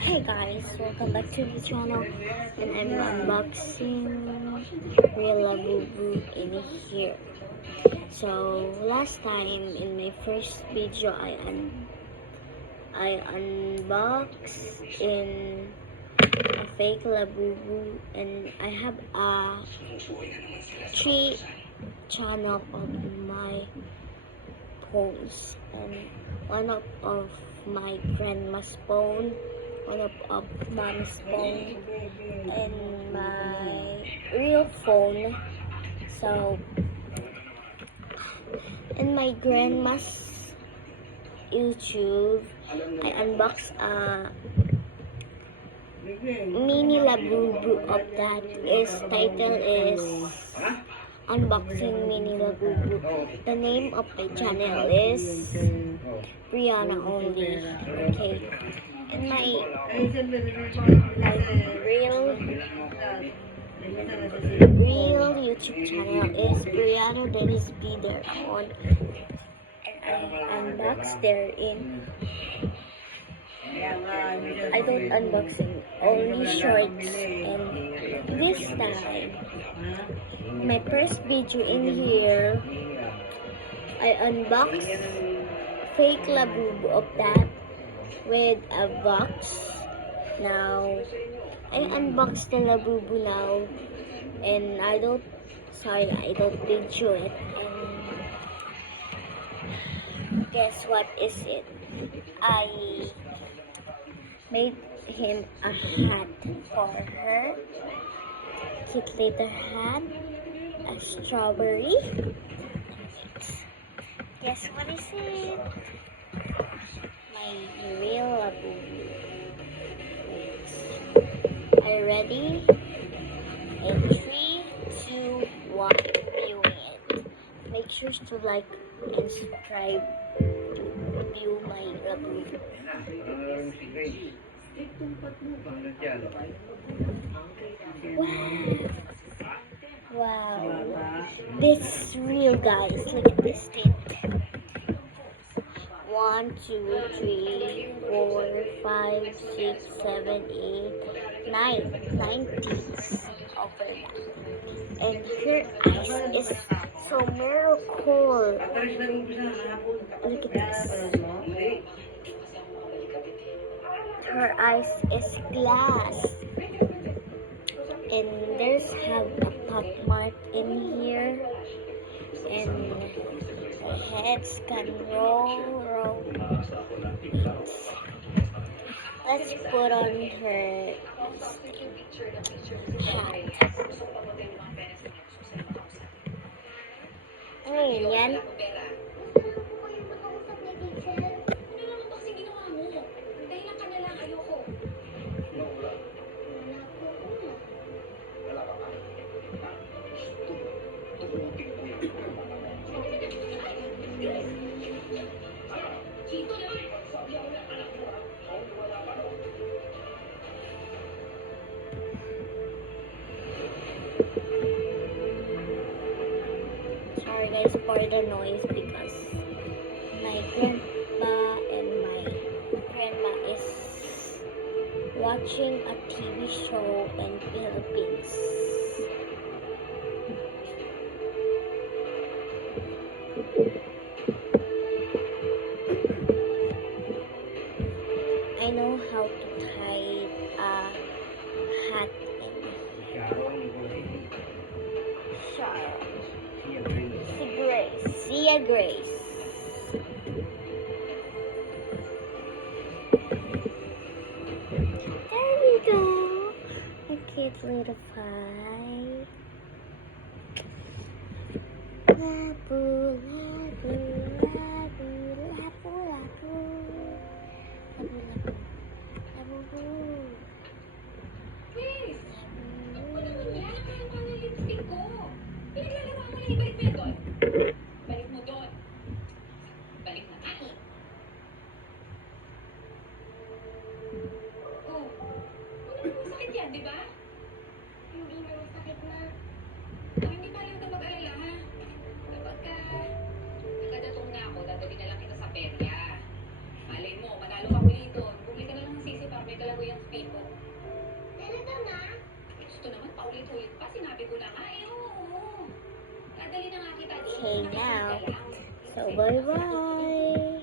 Hey guys, welcome back to the channel, and I'm unboxing Real Labubu in here. So last time in my first video, I unboxed in a fake Labubu, and I have a 3 channel on my phones, and one of my grandma's phone, one of mom's phone, and my real phone. So in my grandma's YouTube, I unboxed a mini Labubu of that. Its title is Unboxing Mini Labubu. The name of the channel is Brianna Only. Okay. And my real YouTube channel is Brianna Dennis B. There on, and I unbox there in. I don't unboxing, only shorts. And this time, my first video in here, I unboxed fake Labubu of that with a box. Now, I unboxed the Labubu now, and I don't video it. And guess what is it? I made him a hat for her. Cute little hat, a strawberry. Guess what is it? My real Labubu. Are you ready? In 3, 2, 1, view it. Make sure to like and subscribe to view my Labubu. Wow. This is real, guys. Look at this thing. 1, 2, 3, 4, 5, 6, 7, 8, 9. 9 teeth over that. And her eyes is so miracle. Look at this. Her eyes is glass. And there's have a pop mark in here. And the heads can roll. Let's put on her hat. Ngayon yan. Sorry guys for the noise, because my grandpa and my grandma is watching a TV show in Philippines. I know how to tie a hat in Sharon. Sia Grace. There we go. A cute little pie. Labu, labu, labu, labu, labu. Labu, labu, labu. Ano naman yan? Kaya ko ang lipstick ko. Pinaglalaba mo na, ibalik mo yan doon. Balik mo doon. Balik na tayo. Oh, masakit yan, di ba? Hindi na masakit na. Hindi pa rin ito mag-alala, ha? Kapag ka yung speed mo. Talaga na? Gusto naman paulit-ulit pa. Sinabi ko na nga eh. Oo. Dadali na nga kita dito. Okay, Nakikita now. lang. So, bye-bye.